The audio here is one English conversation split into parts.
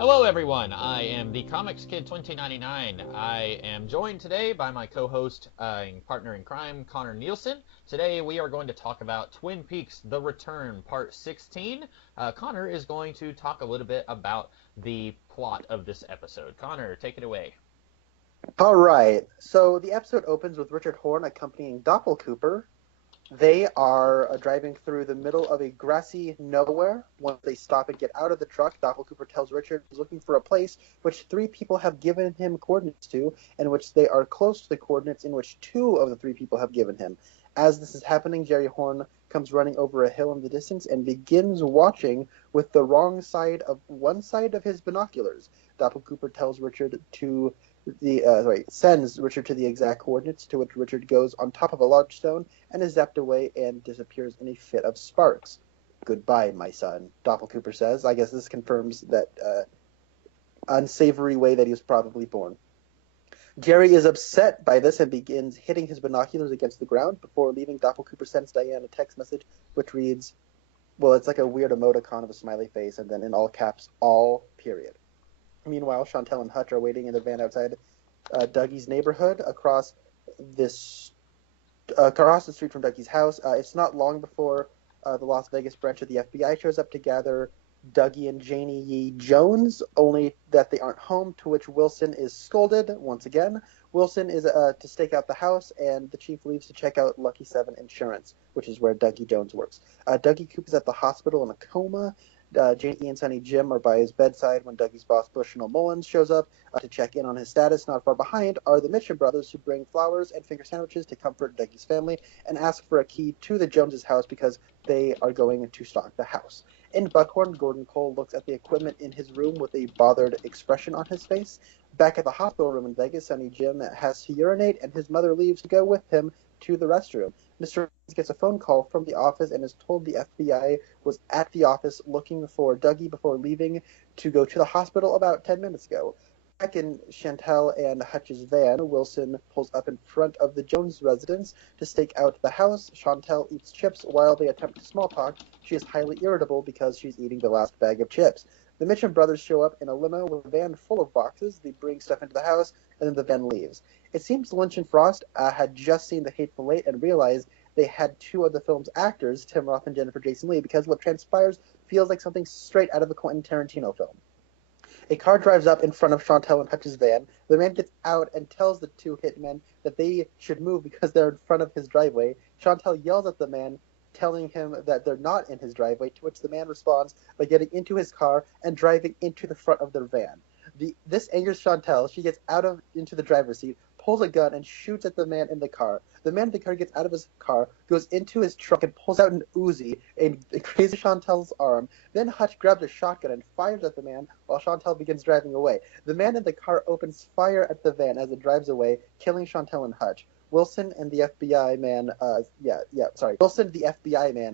Hello, everyone. I am the Comics Kid 2099. I am joined today by my co-host and partner in crime, Connor Nielsen. Today we are going to talk about Twin Peaks: The Return, Part 16. Connor is going to talk a little bit about the plot of this episode. Connor, take it away. All right. So the episode opens with Richard Horn accompanying Doppelcooper. They are driving through the middle of a grassy nowhere. Once they stop and get out of the truck, Doppelcooper tells Richard he's looking for a place which three people have given him coordinates to, and which they are close to the coordinates in which two of the three people have given him. As this is happening, Jerry Horn comes running over a hill in the distance and begins watching with the wrong side of one side of his binoculars. Doppelcooper tells Richard to sends Richard to the exact coordinates, to which Richard goes on top of a large stone and is zapped away and disappears in a fit of sparks. "Goodbye, my son," Doppelcooper says. I guess this confirms that unsavory way that he was probably born. Jerry is upset by this and begins hitting his binoculars against the ground. Before leaving, Doppelcooper sends Diane a text message which reads, well, it's like a weird emoticon of a smiley face, and then in all caps, all, period. Meanwhile, Chantel and Hutch are waiting in the van outside Dougie's neighborhood across the street from Dougie's house. It's not long before the Las Vegas branch of the FBI shows up to gather Dougie and Janie Yee Jones, only that they aren't home, to which Wilson is scolded once again. Wilson is to stake out the house, and the chief leaves to check out Lucky 7 Insurance, which is where Dougie Jones works. Dougie Coop is at the hospital in a coma. Janie and Sonny Jim are by his bedside when Dougie's boss Bushnell Mullins shows up to check in on his status. Not far behind are the Mitchum brothers, who bring flowers and finger sandwiches to comfort Dougie's family and ask for a key to the Joneses' house because they are going to stock the house. In Buckhorn, Gordon Cole looks at the equipment in his room with a bothered expression on his face. Back at the hospital room in Vegas, Sonny Jim has to urinate, and his mother leaves to go with him to the restroom. Mr. gets a phone call from the office and is told the FBI was at the office looking for Dougie before leaving to go to the hospital about 10 minutes ago. Back in Chantel and Hutch's van, Wilson pulls up in front of the Jones residence to stake out the house. Chantel eats chips while they attempt to small talk. She is highly irritable because she's eating the last bag of chips. The Mitchum brothers show up in a limo with a van full of boxes. They bring stuff into the house, and then the van leaves. It seems Lynch and Frost had just seen The Hateful Eight and realized they had two of the film's actors, Tim Roth and Jennifer Jason Leigh, because what transpires feels like something straight out of a Quentin Tarantino film. A car drives up in front of Chantel and Hutch's van. The man gets out and tells the two hitmen that they should move because they're in front of his driveway. Chantel yells at the man, telling him that they're not in his driveway, to which the man responds by getting into his car and driving into the front of their van. This angers Chantel. She gets into the driver's seat, pulls a gun, and shoots at the man in the car. The man in the car gets out of his car, goes into his truck, and pulls out an Uzi and grazes Chantel's arm. Then Hutch grabs a shotgun and fires at the man while Chantel begins driving away. The man in the car opens fire at the van as it drives away, killing Chantel and Hutch. Wilson, the FBI man,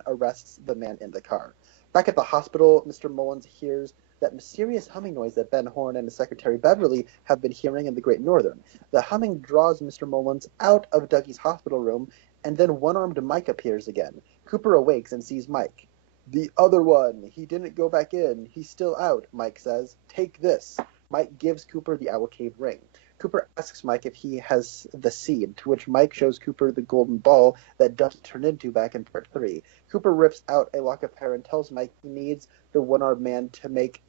arrests the man in the car. Back at the hospital, Mr. Mullins hears that mysterious humming noise that Ben Horn and his secretary Beverly have been hearing in the Great Northern. The humming draws Mr. Mullins out of Dougie's hospital room, and then one-armed Mike appears again. Cooper awakes and sees Mike. "The other one! He didn't go back in. He's still out," Mike says. "Take this." Mike gives Cooper the Owl Cave ring. Cooper asks Mike if he has the seed, to which Mike shows Cooper the golden ball that Dougie turned into back in Part 3. Cooper rips out a lock of hair and tells Mike he needs the one-armed man to make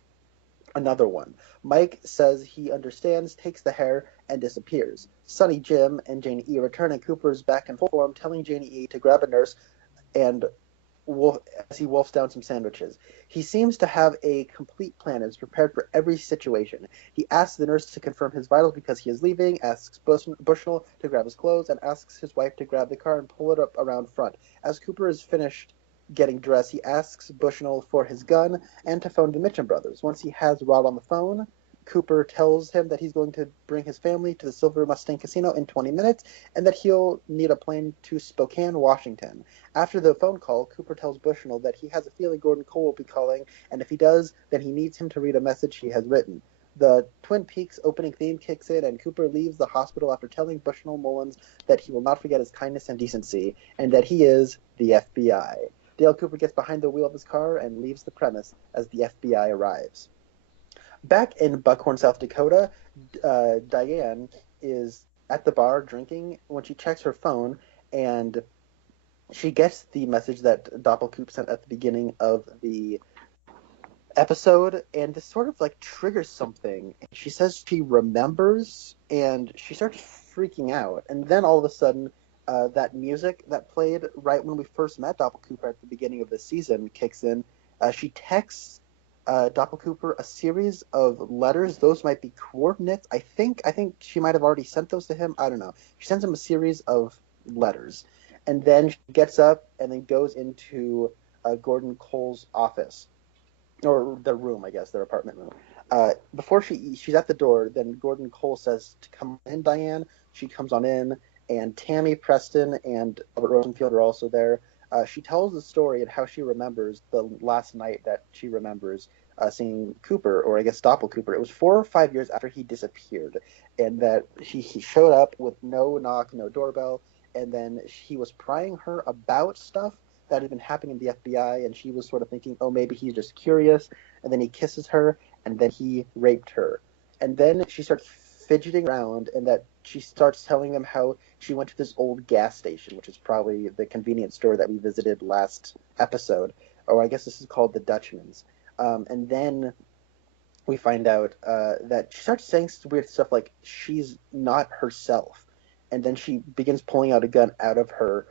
another one. Mike says he understands, takes the hair, and disappears. Sonny Jim and Janie E return, and Cooper is back in full form, telling Janie E to grab a nurse and as he wolfs down some sandwiches. He seems to have a complete plan and is prepared for every situation. He asks the nurse to confirm his vitals because he is leaving, asks Bushnell to grab his clothes, and asks his wife to grab the car and pull it up around front. As Cooper is finished getting dressed, he asks Bushnell for his gun and to phone the Mitchum brothers. Once he has Rod on the phone, Cooper tells him that he's going to bring his family to the Silver Mustang Casino in 20 minutes and that he'll need a plane to Spokane, Washington. After the phone call, Cooper tells Bushnell that he has a feeling Gordon Cole will be calling, and if he does, then he needs him to read a message he has written. The Twin Peaks opening theme kicks in, and Cooper leaves the hospital after telling Bushnell Mullins that he will not forget his kindness and decency, and that he is the FBI. Dale Cooper gets behind the wheel of his car and leaves the premise as the FBI arrives. Back in Buckhorn, South Dakota, Diane is at the bar drinking when she checks her phone, and she gets the message that Doppelkoop sent at the beginning of the episode, and this sort of like triggers something. She says she remembers, and she starts freaking out. And then all of a sudden, that music that played right when we first met Doppelcooper at the beginning of the season kicks in. She texts Doppelcooper a series of letters. Those might be coordinates. I think she might have already sent those to him. I don't know. She sends him a series of letters, and then she gets up and then goes into Gordon Cole's office, or their room, I guess, their apartment room. Before she's at the door, then Gordon Cole says to come in, Diane. She comes on in, and Tammy Preston and Albert Rosenfield are also there. She tells the story and how she remembers the last night that she remembers seeing Cooper, or I guess Doppelcooper. It was 4 or 5 years after he disappeared, and that he showed up with no knock, no doorbell, and then he was prying her about stuff that had been happening in the FBI, and she was sort of thinking, oh, maybe he's just curious, and then he kisses her, and then he raped her. And then she starts fidgeting around, and that she starts telling them how she went to this old gas station, which is probably the convenience store that we visited last episode, or I guess this is called the Dutchman's. And then we find out that she starts saying weird stuff like she's not herself, and then she begins pulling out a gun out of her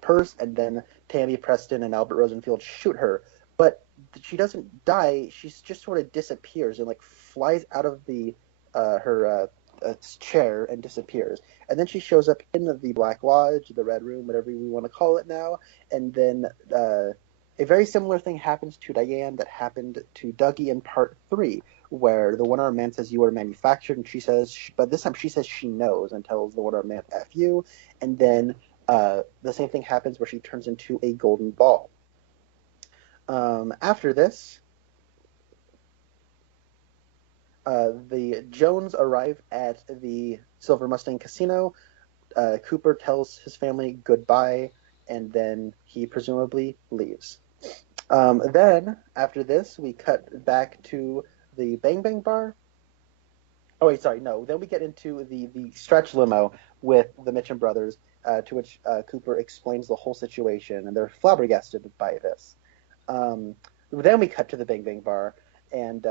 purse, and then Tammy Preston and Albert Rosenfield shoot her, but she doesn't die. She just sort of disappears and like flies out of the her chair and disappears. And then she shows up in the Black Lodge, the Red Room, whatever we want to call it now. And then a very similar thing happens to Diane that happened to Dougie in part 3, where the one-armed man says you are manufactured, and she says, but this time she says she knows and tells the one-armed man F you. And then the same thing happens where she turns into a golden ball. After this, the Jones arrive at the Silver Mustang Casino. Cooper tells his family goodbye, and then he presumably leaves. Then, after this, we cut back to the Bang Bang Bar. Oh, wait, sorry, no. Then we get into the stretch limo with the Mitchum brothers, to which Cooper explains the whole situation, and they're flabbergasted by this. Then we cut to the Bang Bang Bar, and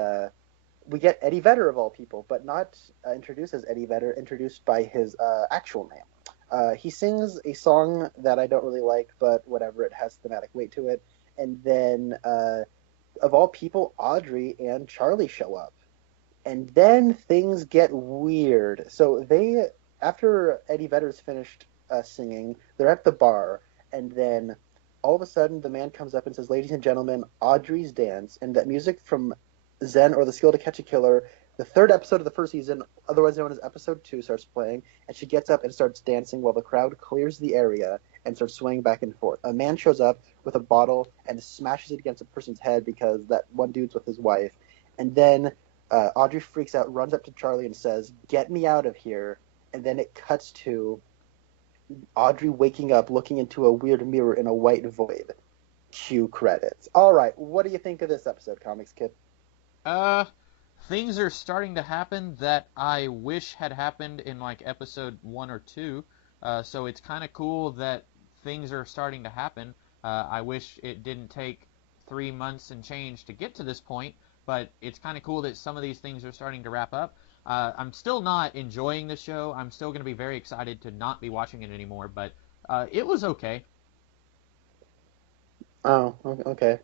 we get Eddie Vedder, of all people, but not introduced as Eddie Vedder, introduced by his actual name. He sings a song that I don't really like, but whatever, it has thematic weight to it. And then, of all people, Audrey and Charlie show up. And then things get weird. So they, after Eddie Vedder's finished singing, they're at the bar, and then all of a sudden the man comes up and says, ladies and gentlemen, Audrey's dance, and that music from Zen, or The Skill to Catch a Killer, the 3rd episode of the first season, otherwise known as episode 2, starts playing, and she gets up and starts dancing while the crowd clears the area and starts swaying back and forth. A man shows up with a bottle and smashes it against a person's head because that one dude's with his wife. And then Audrey freaks out, runs up to Charlie and says, get me out of here. And then it cuts to Audrey waking up, looking into a weird mirror in a white void. Cue credits. All right, what do you think of this episode, Comics Kid? Things are starting to happen that I wish had happened in like episode 1 or 2. So it's kind of cool that things are starting to happen. I wish it didn't take 3 months and change to get to this point, but it's kind of cool that some of these things are starting to wrap up. I'm still not enjoying the show. I'm still going to be very excited to not be watching it anymore, but it was okay. Oh, okay.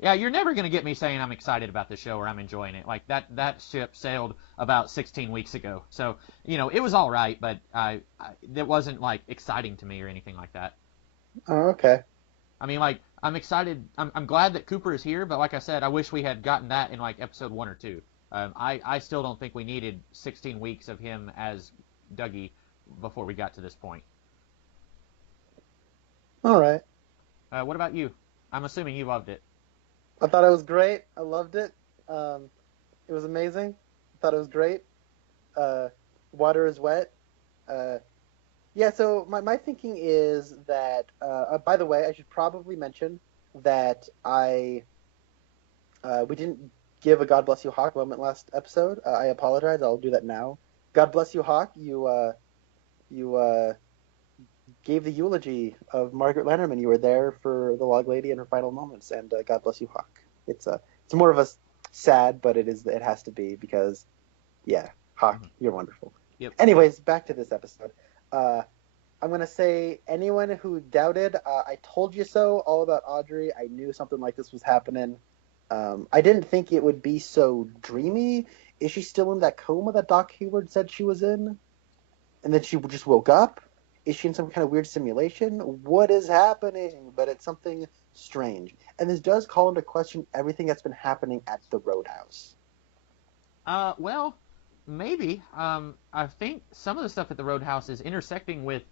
Yeah, you're never going to get me saying I'm excited about the show or I'm enjoying it. Like, that ship sailed about 16 weeks ago. So, it was all right, but it wasn't, like, exciting to me or anything like that. Oh, okay. I mean, like, I'm excited. I'm glad that Cooper is here, but like I said, I wish we had gotten that in, like, episode 1 or 2. I still don't think we needed 16 weeks of him as Dougie before we got to this point. All right. What about you? I'm assuming you loved it. I thought it was great. I loved it. It was amazing. I thought it was great. Water is wet. Yeah, so my thinking is that, by the way, I should probably mention that we didn't give a God Bless You Hawk moment last episode. I apologize. I'll do that now. God bless you, Hawk. You gave the eulogy of Margaret Lannerman. You were there for the Log Lady in her final moments, and God bless you, Hawk. It's more of a sad, but it has to be because, yeah, Hawk, you're wonderful. Yep. Anyways, back to this episode. I'm gonna say anyone who doubted, I told you so. All about Audrey. I knew something like this was happening. I didn't think it would be so dreamy. Is she still in that coma that Doc Hayward said she was in? And then she just woke up? Is she in some kind of weird simulation? What is happening? But it's something strange. And this does call into question everything that's been happening at the Roadhouse. Well, maybe. I think some of the stuff at the Roadhouse is intersecting with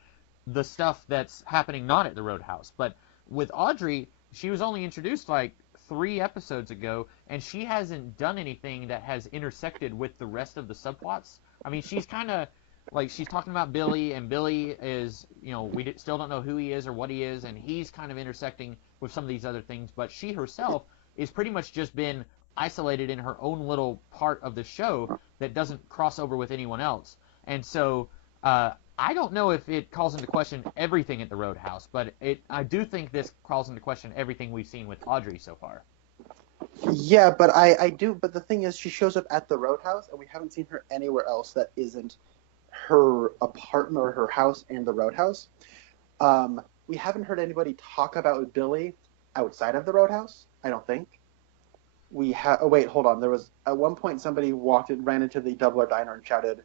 the stuff that's happening not at the Roadhouse. But with Audrey, she was only introduced like 3 episodes ago, and she hasn't done anything that has intersected with the rest of the subplots. I mean, she's kind of like, she's talking about Billy, and Billy is, we still don't know who he is or what he is, and he's kind of intersecting with some of these other things, but she herself is pretty much just been isolated in her own little part of the show that doesn't cross over with anyone else. And so I don't know if it calls into question everything at the Roadhouse, but I do think this calls into question everything we've seen with Audrey so far. Yeah, but I do. But the thing is, she shows up at the Roadhouse, and we haven't seen her anywhere else that isn't her apartment or her house and the Roadhouse. We haven't heard anybody talk about Billy outside of the Roadhouse, I don't think. Oh, wait, hold on. There was, at one point, somebody ran into the Double R Diner and shouted,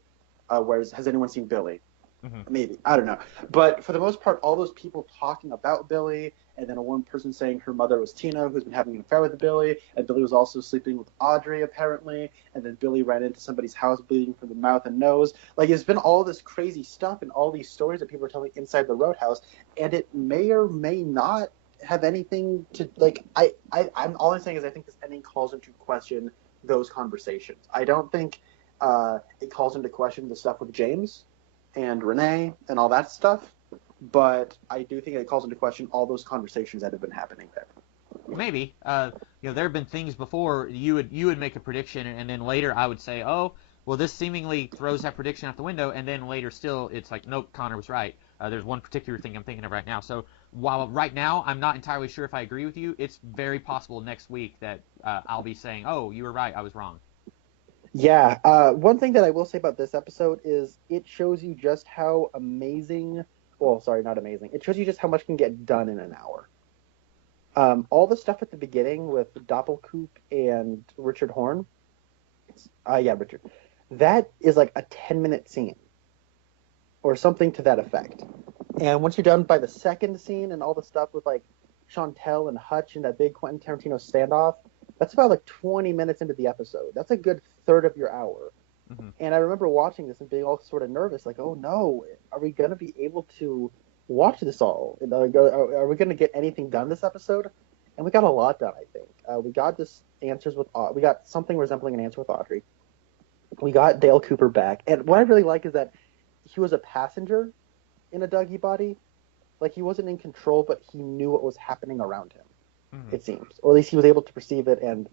has anyone seen Billy? Mm-hmm. Maybe. I don't know. But for the most part, all those people talking about Billy, and then one person saying her mother was Tina, who's been having an affair with Billy, and Billy was also sleeping with Audrey, apparently, and then Billy ran into somebody's house bleeding from the mouth and nose. Like, it's been all this crazy stuff and all these stories that people are telling inside the Roadhouse, and it may or may not have anything to, like, all I'm saying is I think this ending calls into question those conversations. I don't think it calls into question the stuff with James and Renee and all that stuff, but I do think it calls into question all those conversations that have been happening there. Maybe. There have been things before you would make a prediction, and then later I would say, oh, well, this seemingly throws that prediction out the window, and then later still it's like, nope, Connor was right. There's one particular thing I'm thinking of right now. So while right now I'm not entirely sure if I agree with you, it's very possible next week that I'll be saying, oh, you were right, I was wrong. Yeah, one thing that I will say about this episode is it shows you just how amazing, well, sorry, not amazing, it shows you just how much can get done in an hour. All the stuff at the beginning with Doppelkoop and Richard Horn, Richard, that is like a 10-minute scene or something to that effect. And once you're done by the second scene and all the stuff with like Chantel and Hutch and that big Quentin Tarantino standoff, that's about like 20 minutes into the episode. That's a good third of your hour. Mm-hmm. And I remember watching this and being all sort of nervous, like, oh no, are we going to be able to watch this all? Are we going to get anything done this episode? And we got a lot done, I think. We got we got something resembling an answer with Audrey. We got Dale Cooper back. And what I really like is that he was a passenger in a Dougie body. Like, he wasn't in control, but he knew what was happening around him. Mm-hmm. It seems, or at least he was able to perceive it, and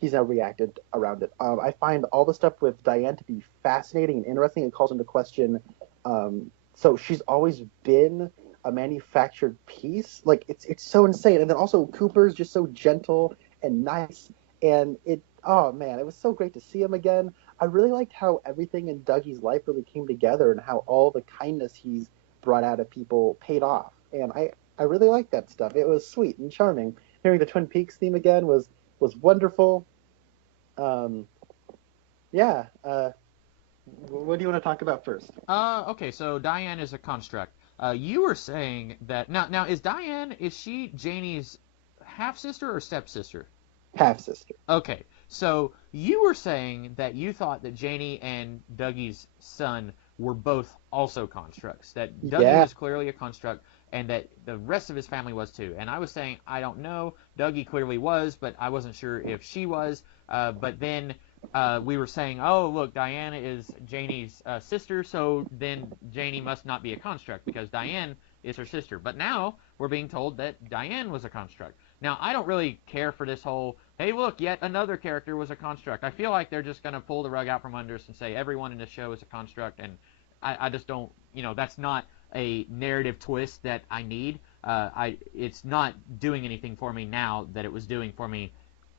he's now reacted around it. I find all the stuff with Diane to be fascinating and interesting. It calls into question. So she's always been a manufactured piece. Like, it's so insane. And then also Cooper's just so gentle and nice, and oh man, it was so great to see him again. I really liked how everything in Dougie's life really came together, and how all the kindness he's brought out of people paid off. And I really liked that stuff. It was sweet and charming. Hearing the Twin Peaks theme again was wonderful. What do you want to talk about first? Okay, so Diane is a construct. You were saying that now is she Janie's half sister or stepsister? Half sister. Okay, so you were saying that you thought that Janie and Dougie's son were both also constructs. That Dougie was clearly a construct, and that the rest of his family was too. And I was saying, I don't know. Dougie clearly was, but I wasn't sure if she was. But then we were saying, oh, look, Diana is Janie's sister, so then Janie must not be a construct because Diane is her sister. But now we're being told that Diane was a construct. Now, I don't really care for this whole hey, look, yet another character was a construct. I feel like they're just going to pull the rug out from under us and say everyone in the show is a construct, and I just don't, that's not a narrative twist that I need. It's not doing anything for me now that it was doing for me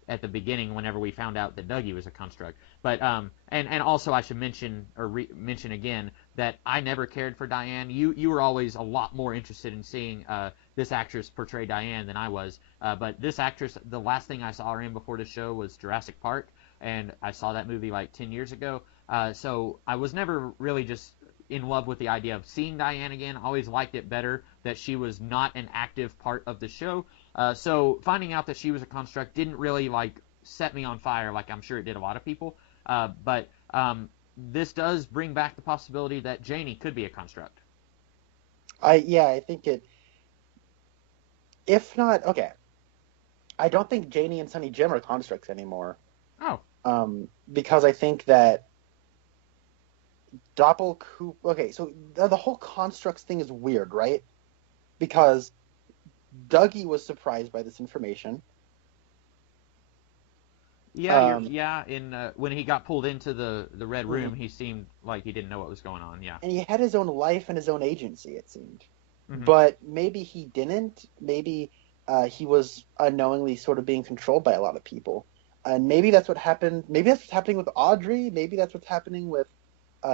at the beginning whenever we found out that Dougie was a construct. But and also I should mention mention again that I never cared for Diane. You were always a lot more interested in seeing this actress portray Diane than I was. But this actress, the last thing I saw her in before the show was Jurassic Park, and I saw that movie like 10 years ago. So I was never really just in love with the idea of seeing Diane again. I always liked it better that she was not an active part of the show. So finding out that she was a construct didn't really like set me on fire like I'm sure it did a lot of people. But this does bring back the possibility that Janie could be a construct. I think it. If not, okay. I don't think Janie and Sonny Jim are constructs anymore. Oh. Because I think that Doppelkoop. Okay, so the whole constructs thing is weird, right? Because Dougie was surprised by this information. Yeah, when he got pulled into the Red Room, he seemed like he didn't know what was going on. Yeah. And he had his own life and his own agency, it seemed. Mm-hmm. But maybe he didn't. Maybe he was unknowingly sort of being controlled by a lot of people. And maybe that's what happened. Maybe that's what's happening with Audrey. Maybe that's what's happening with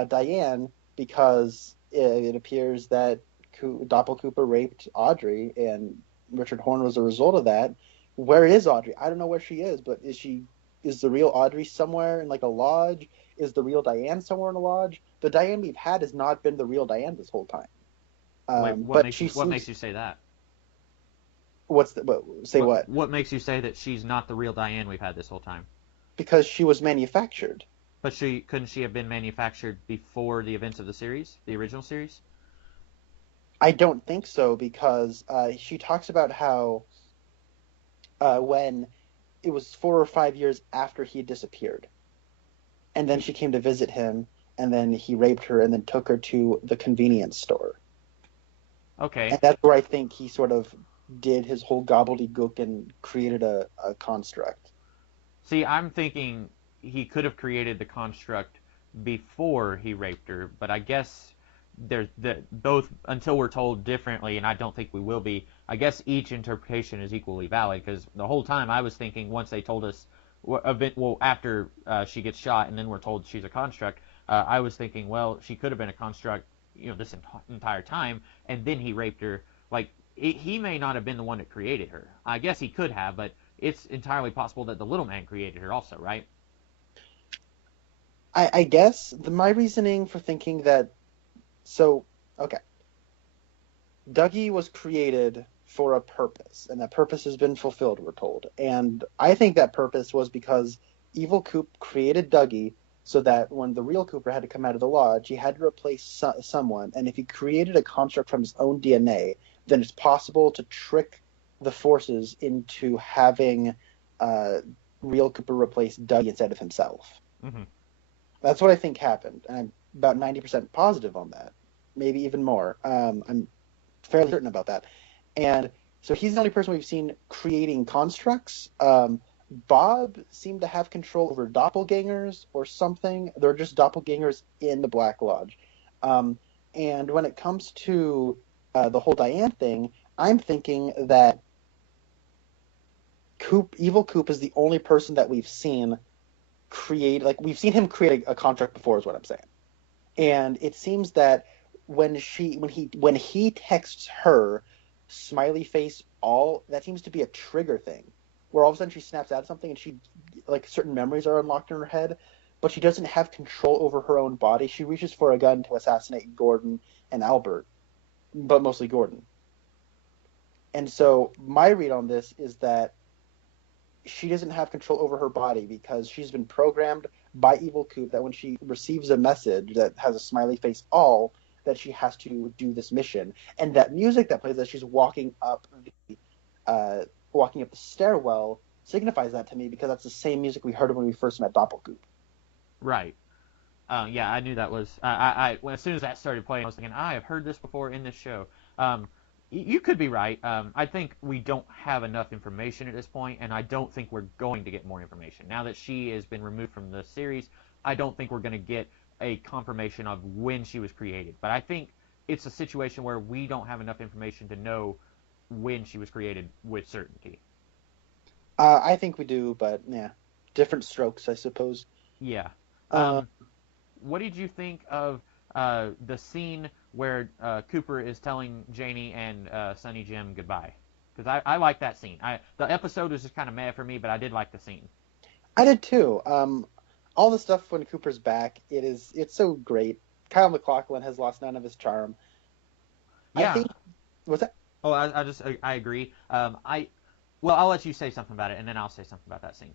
Diane, because it appears that Doppelkooper raped Audrey, and Richard Horn was a result of that. Where is Audrey? I don't know where she is, but is the real Audrey somewhere in like a lodge? Is the real Diane somewhere in a lodge? The Diane we've had has not been the real Diane this whole time. What makes you say that? What? What makes you say that she's not the real Diane we've had this whole time? Because she was manufactured. But couldn't she have been manufactured before the events of the series, the original series? I don't think so, because she talks about how when it was 4 or 5 years after he had disappeared, and then she came to visit him, and then he raped her, and then took her to the convenience store. Okay. And that's where I think he sort of did his whole gobbledygook and created a construct. See, I'm thinking he could have created the construct before he raped her, but I guess there's both, until we're told differently, and I don't think we will be, I guess each interpretation is equally valid, because the whole time I was thinking, once they told us, after she gets shot and then we're told she's a construct, I was thinking, well, she could have been a construct, this entire time, and then he raped her. Like, he may not have been the one that created her. I guess he could have, but it's entirely possible that the little man created her also, right? I guess my reasoning for thinking that, okay, Dougie was created for a purpose, and that purpose has been fulfilled, we're told. And I think that purpose was because Evil Coop created Dougie so that when the real Cooper had to come out of the lodge, he had to replace someone. And if he created a construct from his own DNA, then it's possible to trick the forces into having real Cooper replace Dougie instead of himself. Mm-hmm. That's what I think happened, and I'm about 90% positive on that, maybe even more. I'm fairly certain about that. And so he's the only person we've seen creating constructs. Bob seemed to have control over doppelgangers or something. They're just doppelgangers in the Black Lodge. And when it comes to the whole Diane thing, I'm thinking that Evil Coop is the only person that we've seen we've seen him create a contract before, is what I'm saying. And it seems that when he texts her smiley face all, that seems to be a trigger thing, where all of a sudden she snaps out something and she, like, certain memories are unlocked in her head, but she doesn't have control over her own body. She reaches for a gun to assassinate Gordon and Albert, but mostly Gordon. And so my read on this is that she doesn't have control over her body because she's been programmed by Evil Coop that when she receives a message that has a smiley face all, that she has to do this mission. And that music that plays as she's walking up the stairwell signifies that to me, because that's the same music we heard when we first met Doppelkoop. Right. Yeah, I knew that was. As soon as that started playing, I was thinking, I have heard this before in this show. You could be right. I think we don't have enough information at this point, and I don't think we're going to get more information. Now that she has been removed from the series, I don't think we're going to get a confirmation of when she was created. But I think it's a situation where we don't have enough information to know when she was created with certainty. I think we do, but yeah, different strokes, I suppose. Yeah. Uh, What did you think of the scene where Cooper is telling Janie and Sonny Jim goodbye? Because I like that scene. The episode was just kind of meh for me, but I did like the scene. I did too. All the stuff when Cooper's back, it's so great. Kyle MacLachlan has lost none of his charm. I Yeah. think what's that? Oh, I agree. Well, I'll let you say something about it, and then I'll say something about that scene.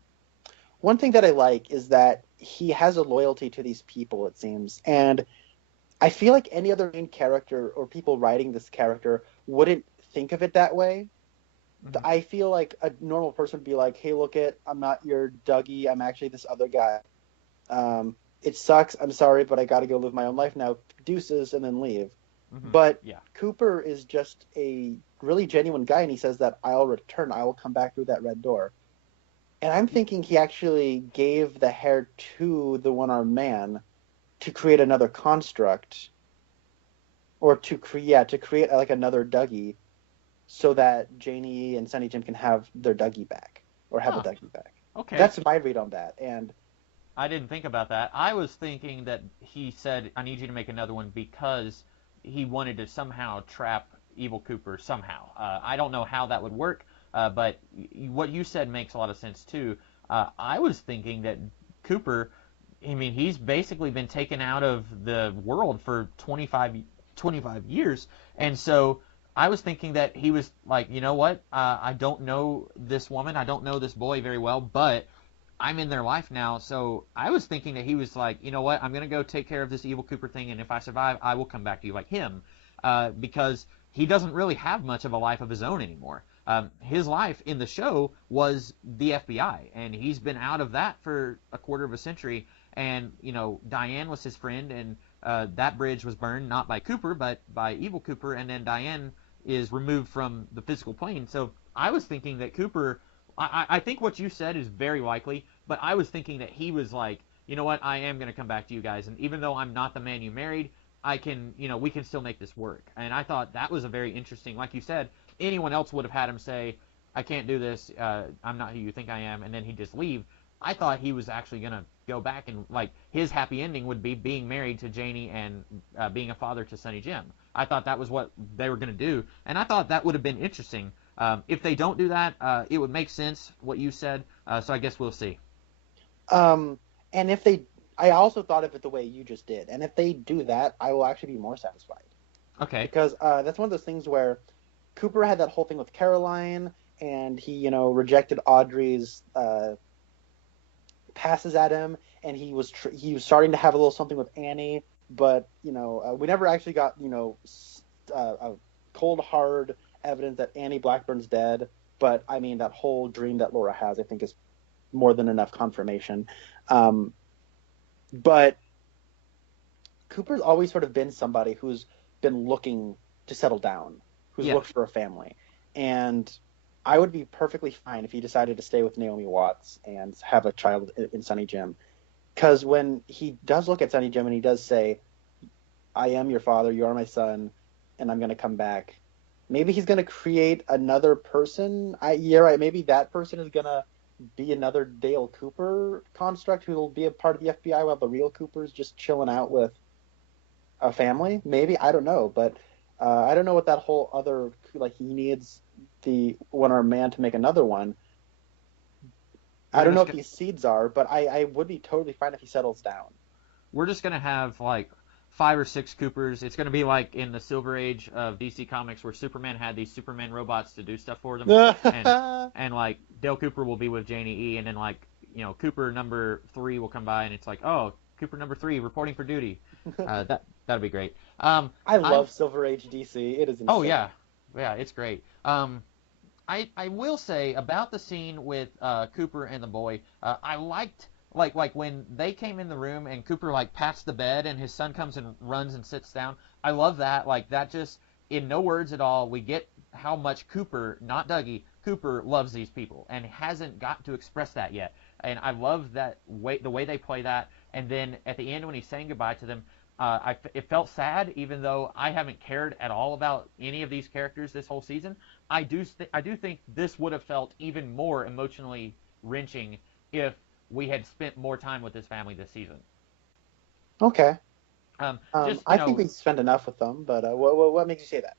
One thing that I like is that he has a loyalty to these people, it seems, and I feel like any other main character or people writing this character wouldn't think of it that way. Hmm. I feel like a normal person would be like, "Hey, look it, I'm not your Dougie. I'm actually this other guy. It sucks. I'm sorry, but I got to go live my own life now. Deuces," and then leave. Hmm. But Yeah. Cooper is just a really genuine guy, and he says that I'll return. I will come back through that red door. And I'm thinking he actually gave the hair to the one-armed man to create another construct, or to create like another Dougie, so that Janie and Sonny Jim can have their Dougie back, or have a Huh. Dougie back. Okay. That's my read on that. And I didn't think about that. I was thinking that he said, "I need you to make another one," because he wanted to somehow trap Evil Cooper somehow. I don't know how that would work, but what you said makes a lot of sense too. I was thinking that Cooper, I mean, he's basically been taken out of the world for 25 years, and so I was thinking that he was like, you know what? I don't know this woman, I don't know this boy very well, but I'm in their life now. So I was thinking that he was like, you know what, I'm going to go take care of this Evil Cooper thing, and if I survive, I will come back to you, like him, because he doesn't really have much of a life of his own anymore. His life in the show was the FBI, and he's been out of that for a quarter of a century. And Diane was his friend, and that bridge was burned not by Cooper, but by Evil Cooper, and then Diane is removed from the physical plane. So I was thinking that Cooper, I think what you said is very likely, but I was thinking that he was like, you know what, I am going to come back to you guys, and even though I'm not the man you married, I can, we can still make this work. And I thought that was a very interesting, like you said, anyone else would have had him say, I can't do this, I'm not who you think I am, and then he'd just leave. I thought he was actually going to go back, and like his happy ending would be being married to Janie and being a father to Sonny Jim. I thought that was what they were going to do, and I thought that would have been interesting. If they don't do that, it would make sense what you said. So I guess we'll see. um, and if they, I also thought of it the way you just did, and if they do that, I will actually be more satisfied, Okay. because that's one of those things where Cooper had that whole thing with Caroline, and he, rejected Audrey's passes at him, and he was starting to have a little something with Annie, but we never actually got a cold hard evidence that Annie Blackburn's dead. But I mean, that whole dream that Laura has, I think, is more than enough confirmation. But Cooper's always sort of been somebody who's been looking to settle down, who's Yeah. looked for a family, and I would be perfectly fine if he decided to stay with Naomi Watts and have a child in Sonny Jim. Because when he does look at Sonny Jim and he does say, I am your father, you are my son, and I'm going to come back, maybe he's going to create another person. You're right, maybe that person is going to be another Dale Cooper construct who will be a part of the FBI while the real Cooper's just chilling out with a family. Maybe, I don't know. But I don't know what that whole other, like, he needs the one-armed man to make another one. I don't know what these seeds are, but I would be totally fine if he settles down. We're just gonna have like 5 or 6 Coopers. It's gonna be like in the Silver Age of DC Comics, where Superman had these Superman robots to do stuff for them, and like Dale Cooper will be with Janie E, and then like Cooper number 3 will come by, and it's like, oh, Cooper number 3 reporting for duty. That'd be great. I love Silver Age DC. It is insane. Oh yeah, it's great. I will say about the scene with Cooper and the boy, I liked like when they came in the room and Cooper like pats the bed and his son comes and runs and sits down. I love that. Like that just in no words at all, we get how much Cooper, not Dougie, Cooper loves these people and hasn't got to express that yet. And I love that the way they play that. And then at the end when he's saying goodbye to them, it felt sad, even though I haven't cared at all about any of these characters this whole season. I do think this would have felt even more emotionally wrenching if we had spent more time with this family this season. Okay. I know, think we spent enough with them, but what makes you say that?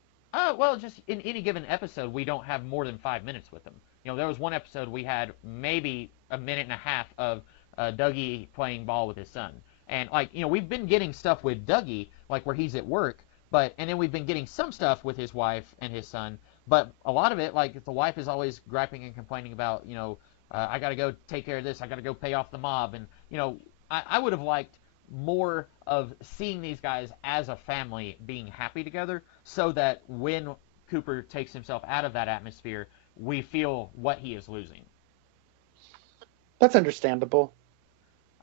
Well, just in any given episode, we don't have more than 5 minutes with them. There was one episode we had maybe a minute and a half of Dougie playing ball with his son. And, we've been getting stuff with Dougie, like where he's at work, and then we've been getting some stuff with his wife and his son, but a lot of it, like, the wife is always griping and complaining about, I gotta go take care of this, I gotta go pay off the mob, and, I would have liked more of seeing these guys as a family being happy together so that when Cooper takes himself out of that atmosphere, we feel what he is losing. That's understandable.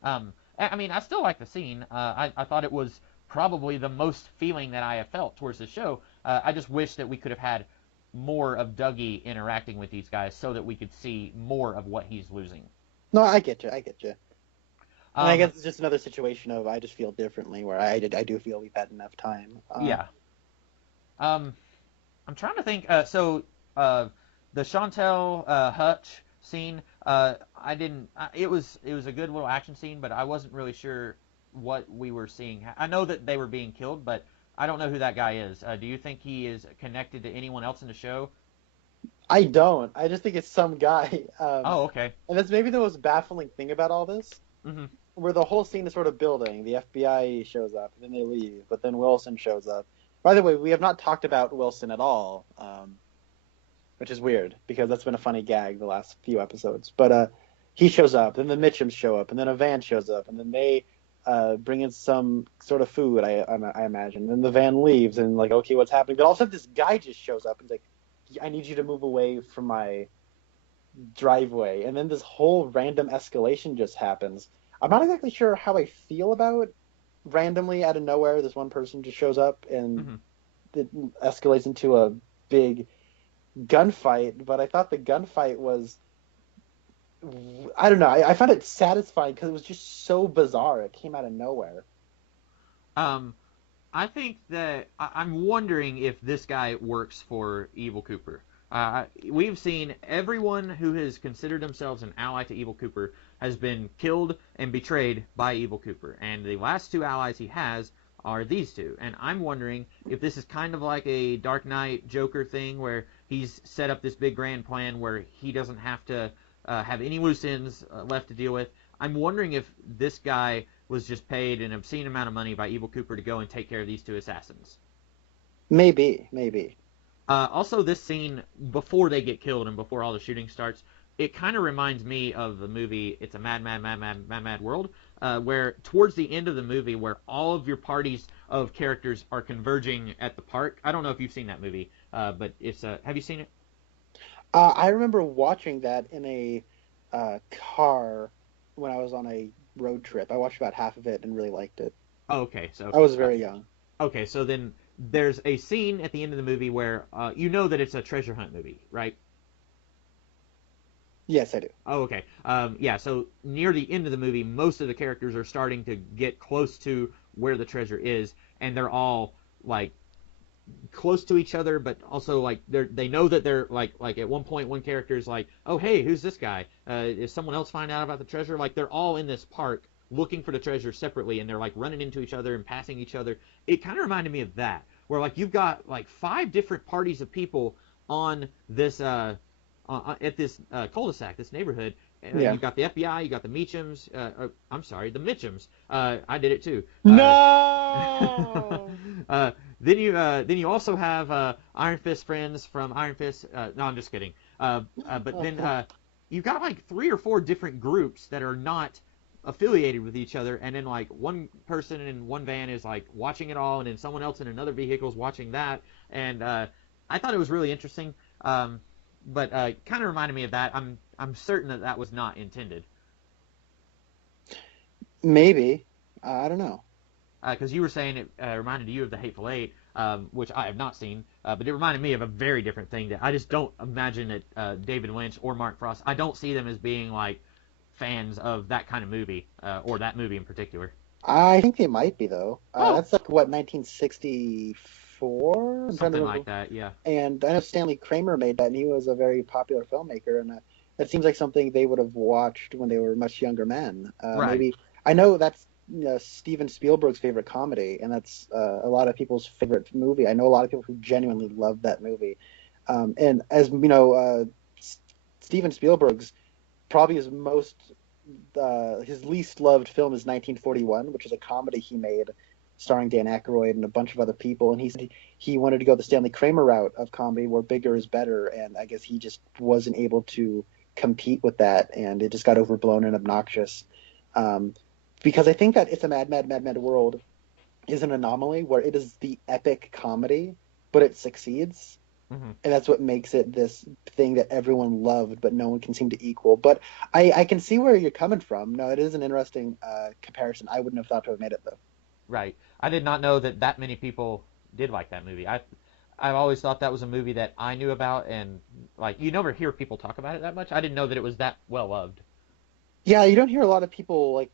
I still like the scene. I thought it was probably the most feeling that I have felt towards the show. I just wish that we could have had more of Dougie interacting with these guys so that we could see more of what he's losing. No, I get you. And I guess it's just another situation of I just feel differently, where I do feel we've had enough time. Yeah. I'm trying to think. The Chantel Hutch scene, it was a good little action scene, but I wasn't really sure what we were seeing. I know that they were being killed, but I don't know who that guy is. Do you think he is connected to anyone else in the show? I don't. I just think it's some guy. Oh, okay. And that's maybe the most baffling thing about all this. Mm-hmm. Where the whole scene is sort of building. The FBI shows up, and then they leave, but then Wilson shows up. By the way, we have not talked about Wilson at all, which is weird, because that's been a funny gag the last few episodes. But he shows up, then the Mitchums show up, and then a van shows up, and then they bring in some sort of food, I imagine. Then the van leaves, and like, okay, what's happening? But all of a sudden, this guy just shows up, and he's like, I need you to move away from my driveway. And then this whole random escalation just happens. I'm not exactly sure how I feel about randomly out of nowhere this one person just shows up and it escalates into a big gunfight. But I thought the gunfight was, I don't know, I found it satisfying because it was just so bizarre. It came out of nowhere. I think that I'm wondering if this guy works for Evil Cooper. We've seen everyone who has considered themselves an ally to Evil Cooper has been killed and betrayed by Evil Cooper. And the last two allies he has are these two. And I'm wondering if this is kind of like a Dark Knight Joker thing where he's set up this big grand plan where he doesn't have to have any loose ends left to deal with. I'm wondering if this guy was just paid an obscene amount of money by Evil Cooper to go and take care of these two assassins. Maybe. Also, this scene, before they get killed and before all the shooting starts, it kind of reminds me of the movie It's a Mad, Mad, Mad, Mad, Mad, Mad World, where towards the end of the movie, where all of your parties of characters are converging at the park. I don't know if you've seen that movie, but it's have you seen it? I remember watching that in a car when I was on a road trip. I watched about half of it and really liked it. Oh, okay. So I was very young. Okay, so then there's a scene at the end of the movie where you know that it's a treasure hunt movie, right? Yes, I do. Oh, okay. Yeah, so near the end of the movie, most of the characters are starting to get close to where the treasure is, and they're all, like, close to each other, but also, like, they know that they're, like at one point, one character is like, oh, hey, who's this guy? Is someone else find out about the treasure? Like, they're all in this park looking for the treasure separately, and they're, like, running into each other and passing each other. It kind of reminded me of that, where, like, you've got, like, 5 different parties of people on this, at this cul-de-sac, this neighborhood. Yeah. You've got the FBI, you got the Meachums. I'm sorry, the Mitchums. I did it too. No. Then you also have Iron Fist friends from Iron Fist. No, I'm just kidding. But then you've got like 3 or 4 different groups that are not affiliated with each other, and then like one person in one van is like watching it all, and then someone else in another vehicle is watching that. And I thought it was really interesting. But kind of reminded me of that. I'm certain that was not intended. Maybe. I don't know. Because you were saying it reminded you of the Hateful Eight. which I have not seen, but it reminded me of a very different thing that I just don't imagine that David Lynch or Mark Frost, I don't see them as being like fans of that kind of movie, or that movie in particular. I think they might be though. Oh, That's like what 1964. I'm trying to something remember. like that, yeah. And I know Stanley Kramer made that, and he was a very popular filmmaker, and that seems like something they would have watched when they were much younger men. Right. Maybe I know that's Steven Spielberg's favorite comedy, and that's a lot of people's favorite movie. I know a lot of people who genuinely love that movie. And as you know, Steven Spielberg's probably his least loved film is 1941, which is a comedy he made starring Dan Aykroyd and a bunch of other people. And he said he wanted to go the Stanley Kramer route of comedy where bigger is better. And I guess he just wasn't able to compete with that. And it just got overblown and obnoxious. Because I think that It's a Mad, Mad, Mad, Mad World is an anomaly where it is the epic comedy, but it succeeds. Hmm. And that's what makes it this thing that everyone loved, but no one can seem to equal. But I can see where you're coming from. No, it is an interesting comparison. I wouldn't have thought to have made it, though. Right. I did not know that that many people did like that movie. I've always thought that was a movie that I knew about, and like you never hear people talk about it that much. I didn't know that it was that well loved. Yeah, you don't hear a lot of people like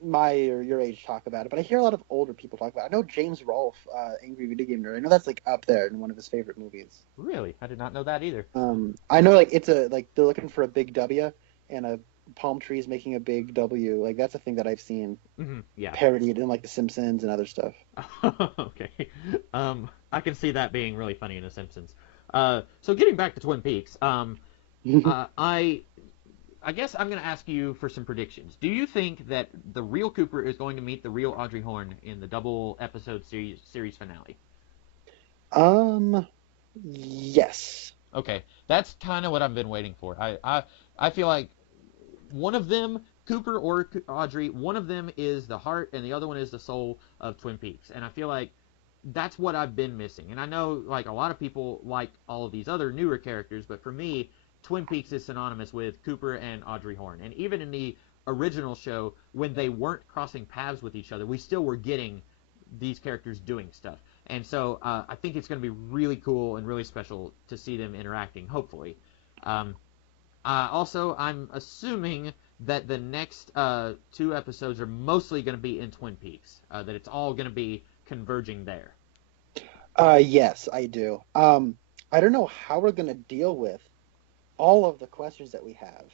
my or your age talk about it, but I hear a lot of older people talk about it. I know James Rolfe, Angry Video Game Nerd. I know that's like up there in one of his favorite movies. Really, I did not know that either. I know like they're looking for a big W, and a palm trees making a big W. Like that's a thing that I've seen Yeah. parodied in like The Simpsons and other stuff. Okay. I can see that being really funny in The Simpsons. So getting back to Twin Peaks, I guess I'm going to ask you for some predictions. Do you think that the real Cooper is going to meet the real Audrey Horne in the double episode series finale? Yes. Okay, that's kind of what I've been waiting for. I feel like one of them, Cooper or Audrey, one of them is the heart and the other one is the soul of Twin Peaks. And I feel like that's what I've been missing. And I know like a lot of people like all of these other newer characters, but for me, Twin Peaks is synonymous with Cooper and Audrey Horne. And even in the original show, when they weren't crossing paths with each other, we still were getting these characters doing stuff. And so I think it's going to be really cool and really special to see them interacting, hopefully. Um, Also, I'm assuming that the next two episodes are mostly going to be in Twin Peaks, that it's all going to be converging there. Yes, I do. I don't know how we're going to deal with all of the questions that we have.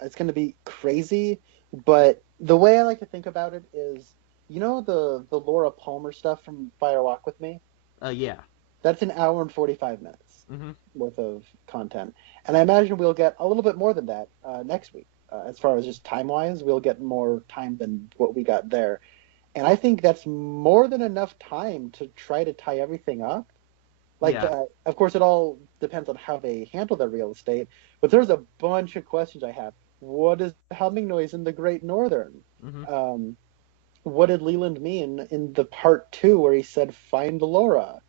It's going to be crazy, but the way I like to think about it is, you know, the Laura Palmer stuff from Fire Walk with Me? Yeah. That's an hour and 45 minutes Hmm. worth of content. And I imagine we'll get a little bit more than that next week. As far as just time-wise, we'll get more time than what we got there. And I think that's more than enough time to try to tie everything up. Like, Yeah. of course, it all depends on how they handle their real estate. But there's a bunch of questions I have. What is the humming noise in the Great Northern? Hmm. What did Leland mean in the part 2 where he said, find Laura?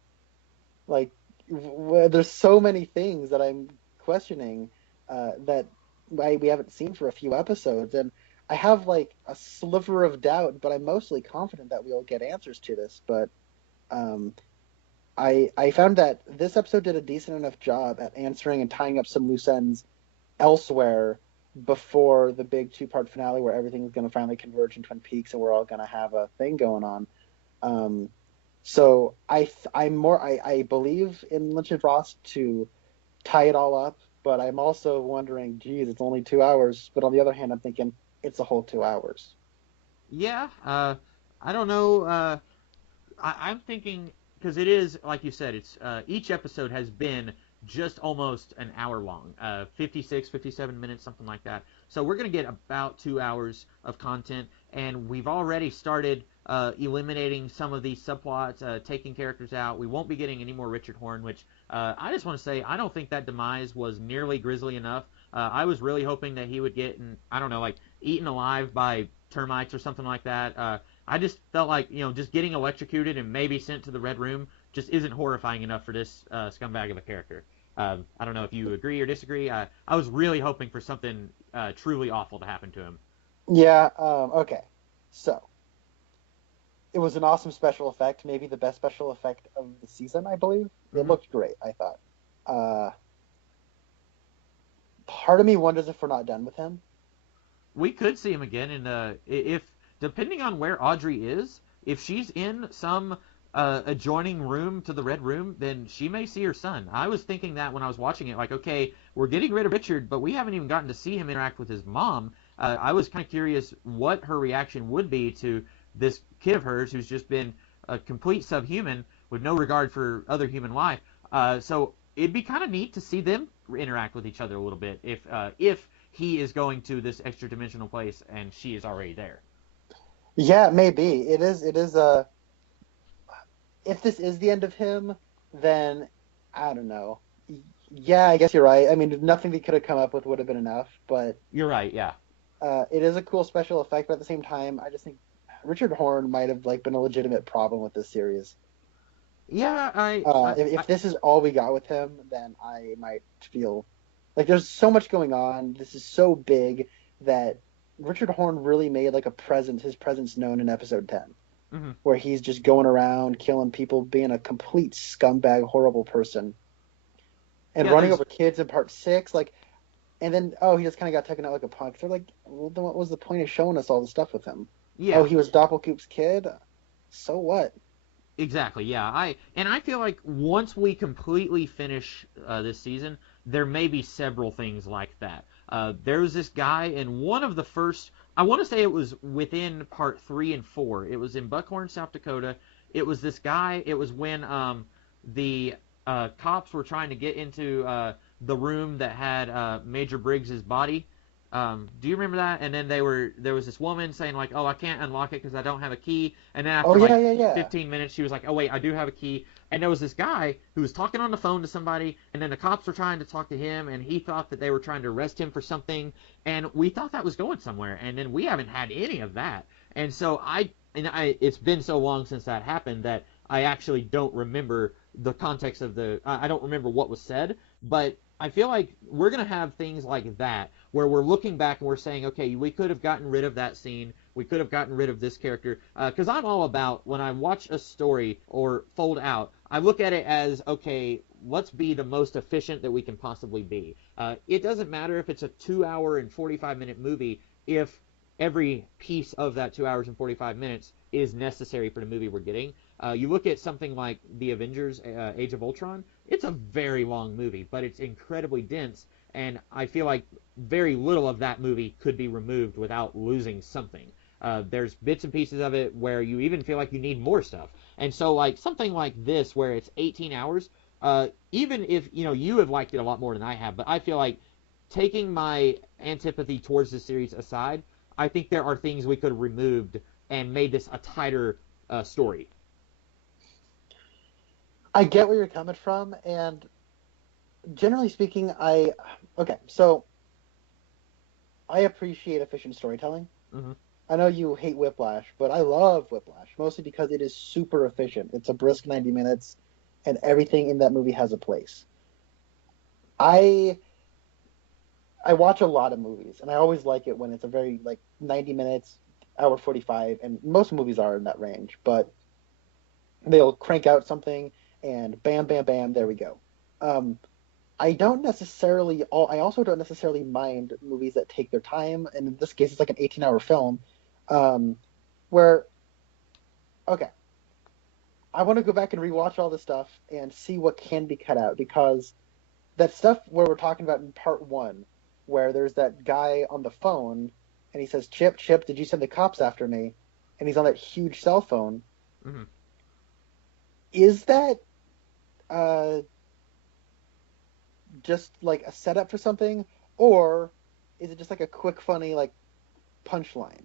Like, there's so many things that I'm questioning that we haven't seen for a few episodes. And I have, like, a sliver of doubt, but I'm mostly confident that we'll get answers to this. But um, I found that this episode did a decent enough job at answering and tying up some loose ends elsewhere before the big two-part finale where everything's going to finally converge in Twin Peaks and we're all going to have a thing going on. So I believe in Lynch and Frost to tie it all up, but I'm also wondering, geez, it's only 2 hours. But on the other hand, I'm thinking it's a whole 2 hours. Yeah. I don't know. I'm thinking, because it is, like you said, it's each episode has been just almost an hour long, 56, 57 minutes, something like that. So we're going to get about 2 hours of content, and we've already started eliminating some of these subplots, taking characters out. We won't be getting any more Richard Horne, which I just want to say I don't think that demise was nearly grisly enough. I was really hoping that he would get, I don't know, like eaten alive by termites or something like that. I just felt like, just getting electrocuted and maybe sent to the Red Room just isn't horrifying enough for this scumbag of a character. I don't know if you agree or disagree. I was really hoping for something truly awful to happen to him. Yeah. Okay. So It was an awesome special effect, maybe the best special effect of the season, I believe. It looked great, I thought. Part of me wonders if we're not done with him. We could see him again, and if depending on where Audrey is, if she's in some adjoining room to the Red Room, then she may see her son. I was thinking that when I was watching it, like, okay, we're getting rid of Richard, but we haven't even gotten to see him interact with his mom. I was kind of curious what her reaction would be to this kid of hers who's just been a complete subhuman with no regard for other human life. So it'd be kind of neat to see them interact with each other a little bit if he is going to this extra dimensional place and she is already there. Yeah, maybe. It is if this is the end of him, then I don't know. Yeah, I guess you're right. I mean, nothing they could have come up with would have been enough, but You're right, yeah. it is a cool special effect, but at the same time, I just think Richard Horn might have been a legitimate problem with this series. Yeah, if this is all we got with him, then I might feel like there's so much going on. This is so big that Richard Horn really made his presence known in episode 10, where he's just going around killing people, being a complete scumbag, horrible person, and running over kids in part 6. And then he just kind of got taken out like a punk. They're like, well, then what was the point of showing us all the stuff with him? Yeah. Oh, he was Doppelkoop's kid. So what? Exactly, yeah. I feel like once we completely finish this season, there may be several things like that. There was this guy in one of the first, I want to say it was within part 3 and 4. It was in Buckhorn, South Dakota. It was this guy, it was when the cops were trying to get into the room that had Major Briggs's body. Do you remember that? And then there was this woman saying like, "Oh, I can't unlock it because I don't have a key." And then after 15 minutes, she was like, "Oh wait, I do have a key." And there was this guy who was talking on the phone to somebody, and then the cops were trying to talk to him, and he thought that they were trying to arrest him for something, and we thought that was going somewhere, and then we haven't had any of that. And so it's been so long since that happened that I actually don't remember the context of I don't remember what was said, but I feel like we're going to have things like that where we're looking back and we're saying, okay, we could have gotten rid of that scene. We could have gotten rid of this character. Because I'm all about, when I watch a story or Fold Out, I look at it as, okay, let's be the most efficient that we can possibly be. It doesn't matter if it's a 2-hour and 45-minute movie if every piece of that 2 hours and 45 minutes is necessary for the movie we're getting. You look at something like The Avengers Age of Ultron, it's a very long movie, but it's incredibly dense, and I feel like very little of that movie could be removed without losing something. There's bits and pieces of it where you even feel like you need more stuff. And so like something like this where it's 18 hours, even if you have liked it a lot more than I have, but I feel like taking my antipathy towards the series aside, I think there are things we could have removed and made this a tighter story. I get where you're coming from, and generally speaking, I appreciate efficient storytelling. Mm-hmm. I know you hate Whiplash, but I love Whiplash, mostly because it is super efficient. It's a brisk 90 minutes, and everything in that movie has a place. I watch a lot of movies, and I always like it when it's a very 90 minutes, hour 45, and most movies are in that range, but they'll crank out something and bam, bam, bam, there we go. I also don't necessarily mind movies that take their time, and in this case it's like an 18-hour film, where, okay, I want to go back and rewatch all this stuff and see what can be cut out, because that stuff where we're talking about in part 1, where there's that guy on the phone, and he says, Chip, did you send the cops after me? And he's on that huge cell phone. Mm-hmm. Is that just like a setup for something, or is it just like a quick, funny punchline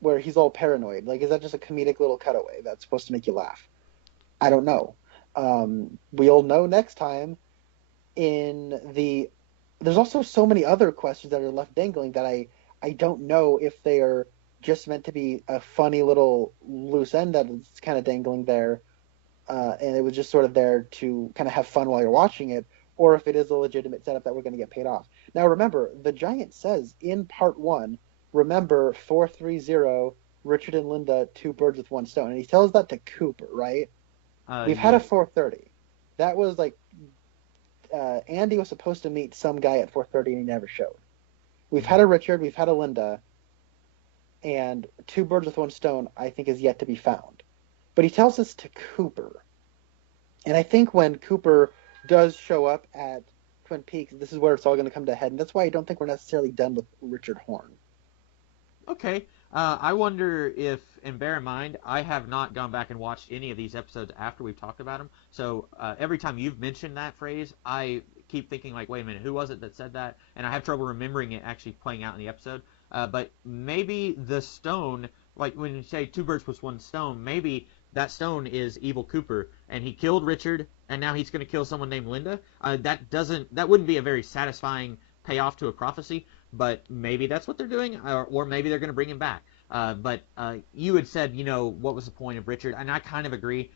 where he's all paranoid? Is that just a comedic little cutaway that's supposed to make you laugh? I don't know. We'll know next time. There's also so many other questions that are left dangling that I don't know if they are just meant to be a funny little loose end that is kind of dangling there, and it was just sort of there to kind of have fun while you're watching it, or if it is a legitimate setup that we're going to get paid off. Now remember, the Giant says in part 1, remember 430 Richard and Linda, two birds with one stone. And he tells that to Cooper, right? We've had a Yeah. 4:30. That was like Andy was supposed to meet some guy at 4:30 and he never showed. We've had a Richard, we've had a Linda, and two birds with one stone, I think, is yet to be found. But he tells us to Cooper. And I think when Cooper does show up at Twin Peaks, this is where it's all going to come to a head. And that's why I don't think we're necessarily done with Richard Horn. Okay. I wonder if, and bear in mind, I have not gone back and watched any of these episodes after we've talked about them. So every time you've mentioned that phrase, I keep thinking like, wait a minute, who was it that said that? And I have trouble remembering it actually playing out in the episode. But maybe the stone, like when you say two birds with one stone, maybe that stone is Evil Cooper, and he killed Richard, and now he's going to kill someone named Linda. That wouldn't be a very satisfying payoff to a prophecy. But maybe that's what they're doing, or maybe they're going to bring him back. But you had said, what was the point of Richard? And I kind of agree.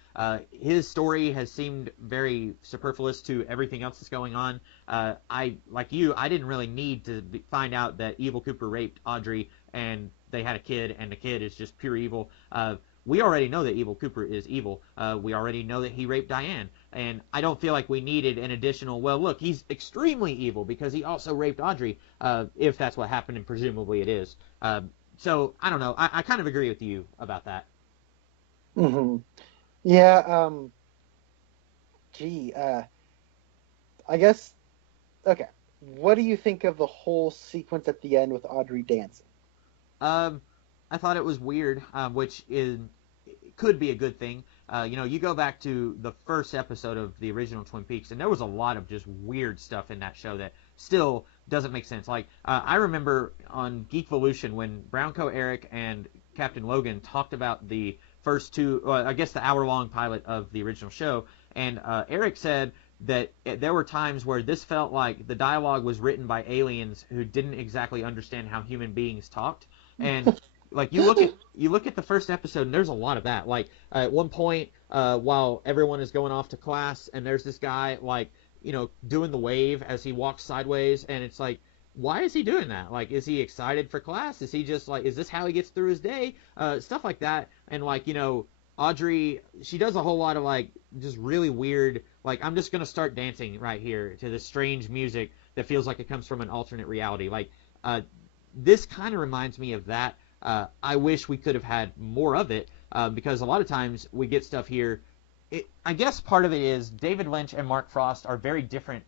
His story has seemed very superfluous to everything else that's going on. Like you, I didn't really need to find out that Evil Cooper raped Audrey and they had a kid, and the kid is just pure evil. We already know that Evil Cooper is evil. We already know that he raped Diane. And I don't feel like we needed an additional, well, look, he's extremely evil because he also raped Audrey, if that's what happened, and presumably it is. So, I don't know. I kind of agree with you about that. Mm-hmm. Yeah, I guess, okay. What do you think of the whole sequence at the end with Audrey dancing? I thought it was weird, which could be a good thing. You go back to the first episode of the original Twin Peaks, and there was a lot of just weird stuff in that show that still doesn't make sense. Like, I remember on Geekvolution when Brownco Eric and Captain Logan talked about the first two, I guess the hour-long pilot of the original show, and Eric said that there were times where this felt like the dialogue was written by aliens who didn't exactly understand how human beings talked. And like you look at the first episode, and there's a lot of that. Like at one point, while everyone is going off to class, and there's this guy like doing the wave as he walks sideways, and it's like, why is he doing that? Like, is he excited for class? Is he just like, is this how he gets through his day? Stuff like that. And like Audrey, she does a whole lot of like just really weird. Like, I'm just gonna start dancing right here to this strange music that feels like it comes from an alternate reality. Like, this kind of reminds me of that. I wish we could have had more of it, because a lot of times we get stuff here. I guess part of it is David Lynch and Mark Frost are very different.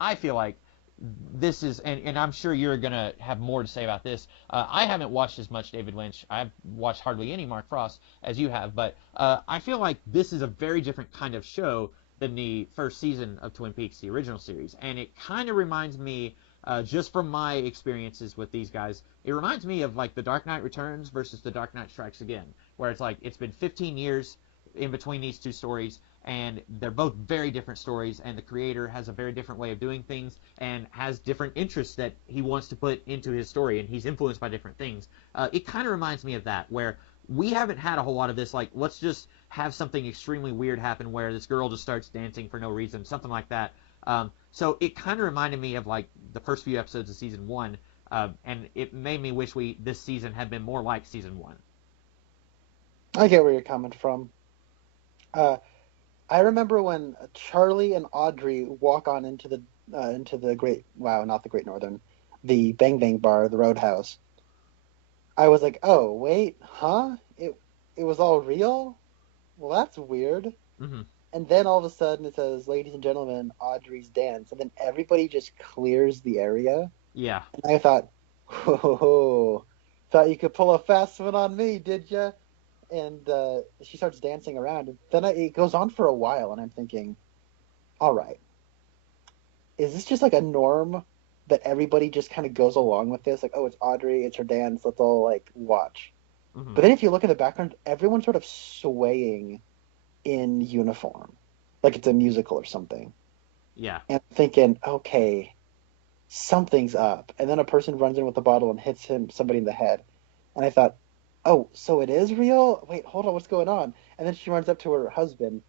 I feel like this is, and I'm sure you're going to have more to say about this. I haven't watched as much David Lynch. I've watched hardly any Mark Frost as you have, but I feel like this is a very different kind of show than the first season of Twin Peaks, the original series. And it kind of reminds me, just from my experiences with these guys, it reminds me of like The Dark Knight Returns versus The Dark Knight Strikes Again, where it's like it's been 15 years in between these two stories, and they're both very different stories, and the creator has a very different way of doing things and has different interests that he wants to put into his story, and he's influenced by different things. It kind of reminds me of that, where we haven't had a whole lot of this, like, let's just have something extremely weird happen where this girl just starts dancing for no reason, something like that. So it kind of reminded me of like the first few episodes of season 1, and it made me wish this season had been more like season 1. I get where you're coming from. I remember when Charlie and Audrey walk on into the Great, wow, not the Great Northern, the Bang Bang Bar, the Roadhouse. I was like, oh wait, huh? It was all real? Well, that's weird. Mm-hmm. And then all of a sudden it says, ladies and gentlemen, Audrey's dance, and then everybody just clears the area. Yeah. And I thought, whoa, thought you could pull a fast one on me, did ya? And she starts dancing around. And then it goes on for a while, and I'm thinking, all right, is this just like a norm that everybody just kind of goes along with this? Like, oh, it's Audrey, it's her dance, let's all like watch. Mm-hmm. But then if you look at the background, everyone's sort of swaying in uniform, like it's a musical or something. Yeah. And I'm thinking, okay, something's up. And then a person runs in with a bottle and hits somebody in the head. And I thought, oh, so it is real? Wait, hold on, what's going on? And then she runs up to her husband,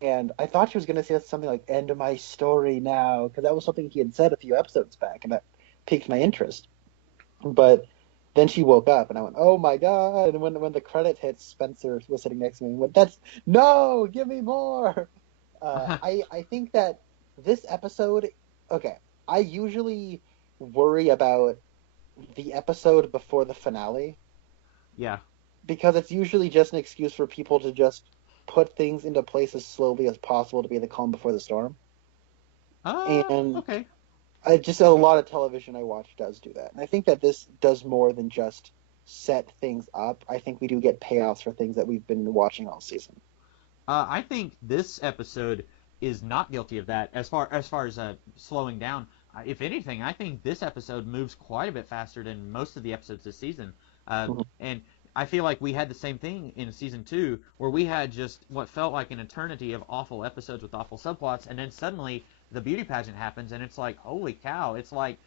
and I thought she was going to say something like, end of my story now, because that was something he had said a few episodes back, and that piqued my interest. But Then she woke up, and I went, "Oh my god!" And when the credit hit, Spencer was sitting next to me and went, "That's no, give me more." I think that this episode, okay, I usually worry about the episode before the finale Yeah. because it's usually just an excuse for people to just put things into place as slowly as possible to be the calm before the storm. And Okay. just a lot of television I watch does do that. And I think that this does more than just set things up. I think we do get payoffs for things that we've been watching all season. I think this episode is not guilty of that as slowing down. If anything, I think this episode moves quite a bit faster than most of the episodes this season. Mhm. And I feel like we had the same thing in season 2, where we had just what felt like an eternity of awful episodes with awful subplots, and then suddenly the beauty pageant happens, and it's like, holy cow! It's like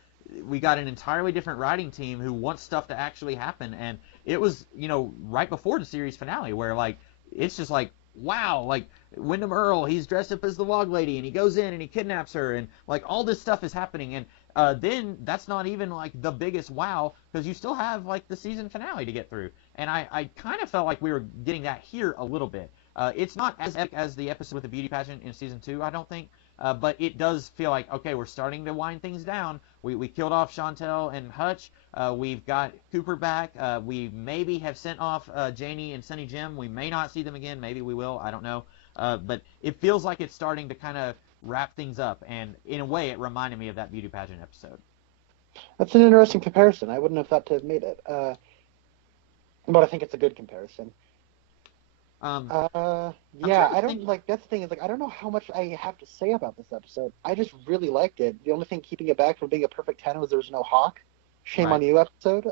we got an entirely different writing team who wants stuff to actually happen, and it was, right before the series finale, where like it's just like, wow, like Wyndham Earl, he's dressed up as the Log Lady, and he goes in and he kidnaps her, and like all this stuff is happening, and then that's not even like the biggest wow, because you still have like the season finale to get through, and I kind of felt like we were getting that here a little bit. It's not as epic as the episode with the beauty pageant in season 2, I don't think. But it does feel like, okay, we're starting to wind things down. We killed off Chantel and Hutch. We've got Cooper back. We maybe have sent off Janie and Sunny Jim. We may not see them again. Maybe we will. I don't know. But it feels like it's starting to kind of wrap things up. And in a way, it reminded me of that beauty pageant episode. That's an interesting comparison. I wouldn't have thought to have made it. But I think it's a good comparison. Yeah, I don't like. That's the thing is like I don't know how much I have to say about this episode. I just really liked it. The only thing keeping it back from being a perfect 10 was there was no Hawk. Shame Right. on you, episode.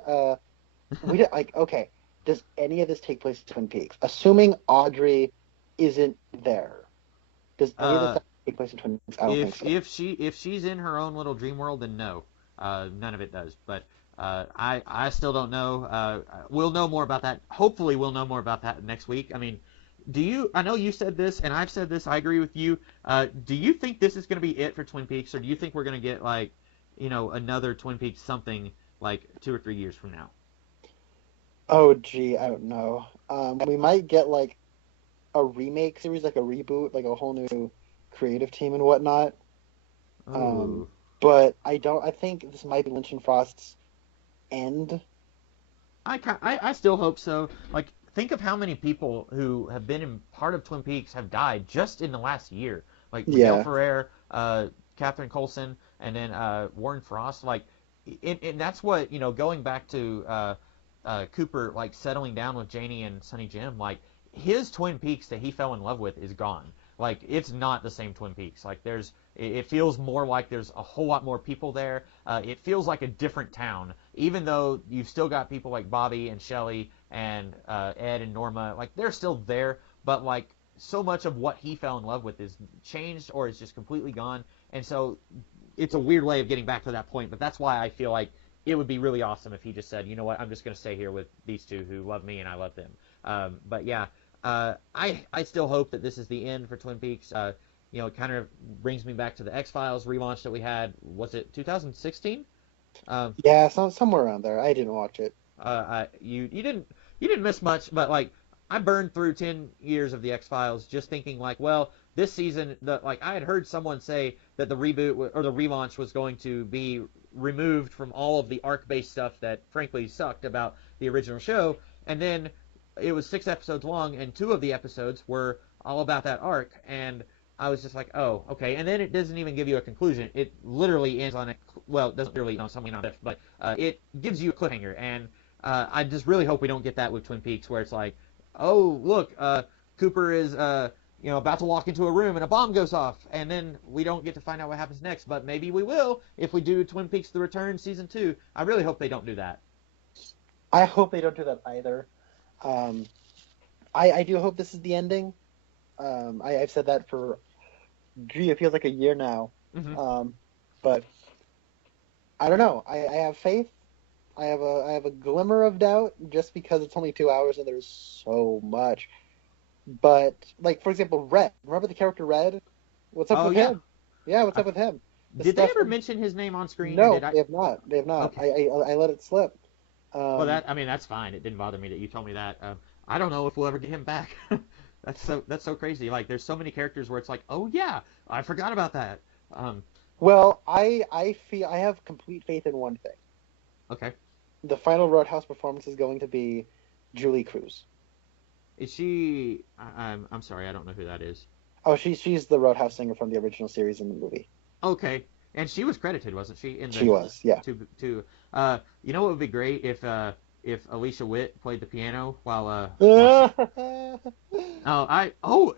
We did like okay. Does any of this take place in Twin Peaks? Assuming Audrey isn't there, does any of this take place in Twin Peaks? I don't think so. If she's in her own little dream world, then no, none of it does. But I still don't know. We'll know more about that. Hopefully, we'll know more about that next week. I mean, I know you said this, and I've said this. I agree with you. Do you think this is going to be it for Twin Peaks, or do you think we're going to get like, another Twin Peaks something like 2 or 3 years from now? Oh gee, I don't know. We might get like a remake series, like a reboot, like a whole new creative team and whatnot. Um, Ooh. but I don't. I think this might be Lynch and Frost's end. I still hope so. Like, think of how many people who have been in part of Twin Peaks have died just in the last year. Like Miguel Yeah. Ferrer, Catherine Coulson, and then Warren Frost. Like, and that's what going back to Cooper, like settling down with Janie and Sonny Jim. Like, his Twin Peaks that he fell in love with is gone. Like, it's not the same Twin Peaks. Like, it feels more like there's a whole lot more people there. It feels like a different town, even though you've still got people like Bobby and Shelley and Ed and Norma. Like, they're still there, but like so much of what he fell in love with is changed or is just completely gone. And so it's a weird way of getting back to that point, but that's why I feel like it would be really awesome if he just said, you know what, I'm just going to stay here with these two who love me and I love them. But yeah, I still hope that this is the end for Twin Peaks. It kind of brings me back to the X-Files relaunch that we had. Was it 2016? Yeah, somewhere around there. I didn't watch it. You didn't miss much, but like I burned through 10 years of the X-Files just thinking like, well, this season, I had heard someone say that the reboot or the relaunch was going to be removed from all of the arc-based stuff that frankly sucked about the original show, and then it was 6 episodes long, and 2 of the episodes were all about that arc, and I was just like, oh, okay. And then it doesn't even give you a conclusion. It literally ends on well, it doesn't really end on something on it, but it gives you a cliffhanger, and I just really hope we don't get that with Twin Peaks, where it's like, oh, look, Cooper is about to walk into a room and a bomb goes off, and then we don't get to find out what happens next. But maybe we will if we do Twin Peaks: The Return season 2. I really hope they don't do that. I hope they don't do that either. I do hope this is the ending. I've said that for, it feels like a year now. Mm-hmm. But I don't know. I have faith. I have a glimmer of doubt just because it's only 2 hours and there's so much. But like for example, Red. Remember the character Red? What's up with him? Yeah, what's up with him? Did they ever mention his name on screen? No, they have not. They have not. Okay. I let it slip. Well, that's fine. It didn't bother me that you told me that. I don't know if we'll ever get him back. That's so crazy. Like, there's so many characters where it's like, oh yeah, I forgot about that. Um, Well, I feel I have complete faith in one thing. okay. The final Roadhouse performance is going to be Julie Cruz. Is she? I'm sorry, I don't know who that is. Oh, she's the Roadhouse singer from the original series in the movie. Okay, and she was credited, wasn't she? She was, yeah. You know what would be great if Alicia Witt played the piano while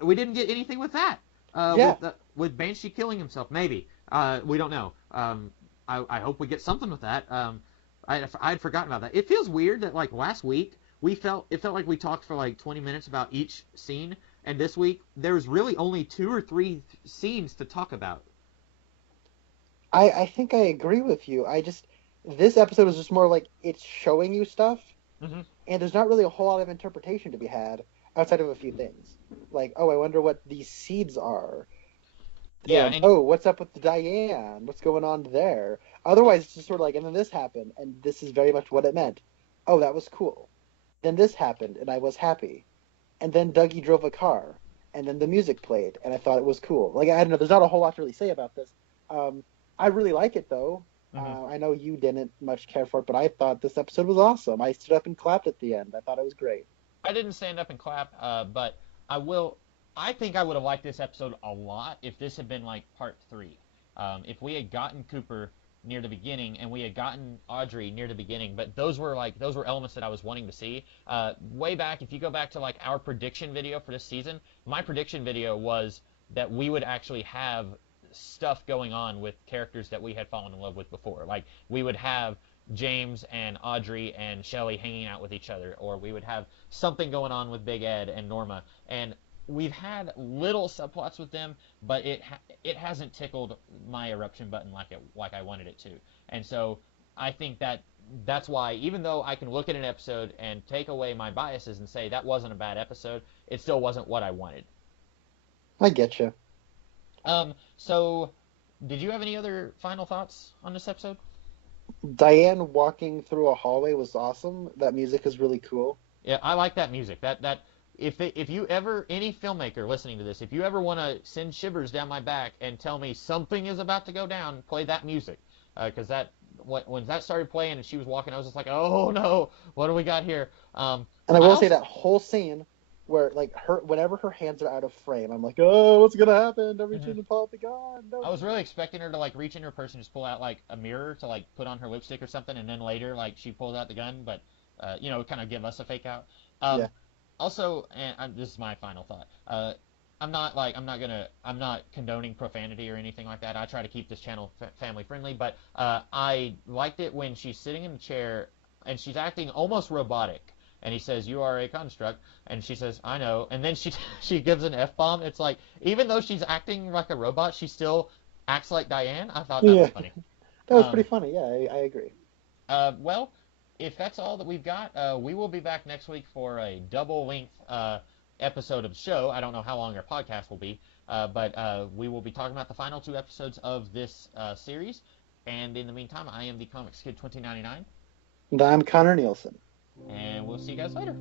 we didn't get anything with that. Yeah. With Banshee killing himself, maybe. We don't know. I hope we get something with that. I'd forgotten about that. It feels weird that like last week it felt like we talked for like 20 minutes about each scene, and this week there's really only 2 or 3 scenes to talk about. I think I agree with you. This episode is just more like it's showing you stuff, Mm-hmm. and there's not really a whole lot of interpretation to be had outside of a few things. Like, oh, I wonder what these seeds are. Yeah. And, oh, what's up with Diane? What's going on there? Otherwise, it's just sort of like, and then this happened, and this is very much what it meant. Oh, that was cool. Then this happened, and I was happy. And then Dougie drove a car, and then the music played, and I thought it was cool. Like, I don't know, there's not a whole lot to really say about this. I really like it, though. Mm-hmm. I know you didn't much care for it, but I thought this episode was awesome. I stood up and clapped at the end. I thought it was great. I didn't stand up and clap, but I think I would have liked this episode a lot if this had been like part 3. If we had gotten Cooper near the beginning and we had gotten Audrey near the beginning, but those were elements that I was wanting to see. Way back, if you go back to like our prediction video for this season, my prediction video was that we would actually have stuff going on with characters that we had fallen in love with before. Like, we would have James and Audrey and Shelley hanging out with each other, or we would have something going on with Big Ed and Norma. And we've had little subplots with them, but it hasn't tickled my eruption button like I wanted it to. And so I think that's why, even though I can look at an episode and take away my biases and say that wasn't a bad episode, it still wasn't what I wanted. I get you. So did you have any other final thoughts on this episode? Diane walking through a hallway was awesome. That music is really cool. Yeah, I like that music. If you ever, any filmmaker listening to this, if you ever want to send shivers down my back and tell me something is about to go down, play that music. Because when that started playing and she was walking, I was just like, oh no, what do we got here? And I will say that whole scene where like whenever her hands are out of frame, I'm like, oh, what's gonna happen? Don't reach in and pull out the gun. No. I was really expecting her to like reach in her purse and just pull out like a mirror to like put on her lipstick or something, and then later like she pulled out the gun, but kind of give us a fake out. Yeah. Also, and this is my final thought. I'm not condoning profanity or anything like that. I try to keep this channel family friendly, but I liked it when she's sitting in the chair and she's acting almost robotic. And he says, "You are a construct," and she says, "I know." And then she gives an F-bomb. It's like, even though she's acting like a robot, she still acts like Diane. I thought that was funny. That was pretty funny. Yeah, I agree. Well, if that's all that we've got, we will be back next week for a double-length episode of the show. I don't know how long our podcast will be, but we will be talking about the final 2 episodes of this series. And in the meantime, I am the Comics Kid 2099. And I'm Connor Nielsen. And we'll see you guys later.